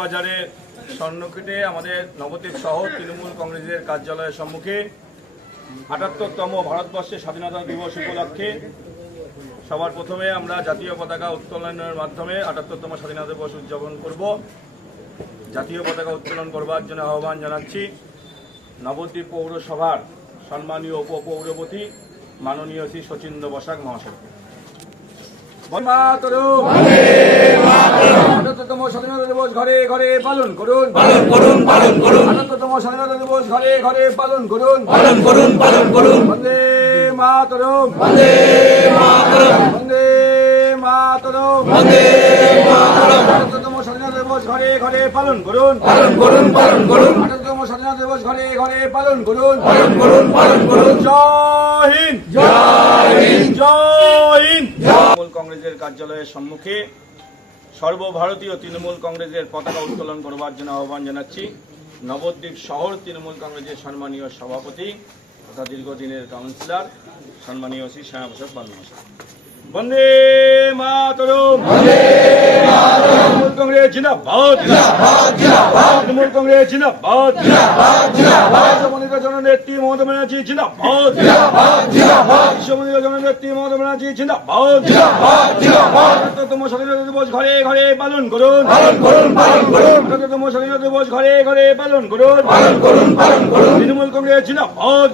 বাজারে স্বর্ণকেটে আমাদের নবদ্বীপ শহর তৃণমূল কংগ্রেসের কার্যালয়ের সম্মুখে আটাত্তরতম ভারতবর্ষের স্বাধীনতা দিবস উপলক্ষে সবার প্রথমে আমরা জাতীয় পতাকা উত্তোলনের মাধ্যমে আটাত্তরতম স্বাধীনতা দিবস উদযাপন করব। জাতীয় পতাকা উত্তোলন করবার জন্য আহ্বান জানাচ্ছি নবদ্বীপ পৌরসভার সম্মানীয় উপপৌরপতি মাননীয় শ্রী শচীন্দ্র বসাক মহাশয়। মাতরম স্বাধীনতা দিবস ঘরে ঘরে পালন করুন। পালন করুন পালন করুন। আটাত্তরতম স্বাধীনতা দিবস ঘরে ঘরে পালন করুন। পালন করুন পালন করুন। বন্দে মাতরম। বন্দে মাতরম। বন্দে মাতরম। বন্দে মাতরম। আটাত্তরতম স্বাধীনতা দিবস ঘরে ঘরে পালন করুন। পালন করুন পালন করুন। আটাত্তরতম স্বাধীনতা দিবস ঘরে ঘরে পালন করুন। পালন করুন পালন করুন। জয় হিন্দ। জয় হিন্দ। জয় হিন্দ। তৃণমূল কংগ্রেসের কার্যালয়ের সম্মুখে সর্বভারতীয় তৃণমূল কংগ্রেসের পতাকা উত্তোলন করবার জন্য আহ্বান জানাচ্ছি। নবদ্বীপ শহর তৃণমূল কংগ্রেসের সম্মানীয় সভাপতি তথা দীর্ঘদিনের কাউন্সিলর সম্মানীয় শ্রী শ্যামাপ্রসাদ মহাশয় বন্দে মাতরম। তৃণমূল কংগ্রেস জিন্দাবাদ। তৃণমূল কংগ্রেস জিন্দাবাদ। বিশ্বমন্দির জননেত্রী মমতা ব্যানার্জি জিন্দাবাদ। বিশ্বমন্দির জননেত্রী মমতা ব্যানার্জি জিন্দাবাদ। আটাত্তরতম স্বাধীনতা দিবস ঘরে ঘরে পালন করুন। আটাত্তরতম স্বাধীনতা দিবস ঘরে ঘরে পালন করুন। তৃণমূল কংগ্রেস জিন্দাবাদ।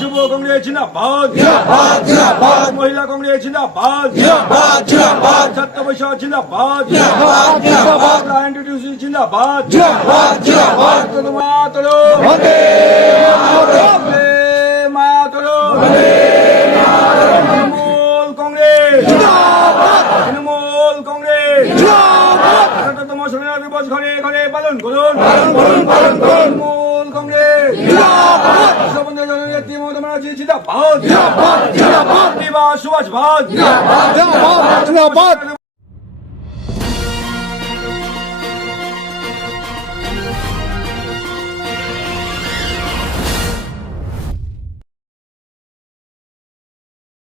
যুব কংগ্রেস জিন্দাবাদ। মহিলা কংগ্রেস জিন্দাবাদ। ছাত্র পরিষদ জিন্দাবাদ। জিন্দাবাদ জিন্দাবাদ। জিন্দাবাদ। জিন্দাবাদ ঘরে ঘরে পালন করুন। পালন পালন করুন। তৃণমূল কংগ্রেস। জিন্দাবাদ। বিশ্ববন্ধু জননেত্রী মমতা ব্যানার্জি জিন্দাবাদ। জিন্দাবাদ জিন্দাবাদ। দিবা সুভাষ ভাগ জিন্দাবাদ জিন্দাবাদ।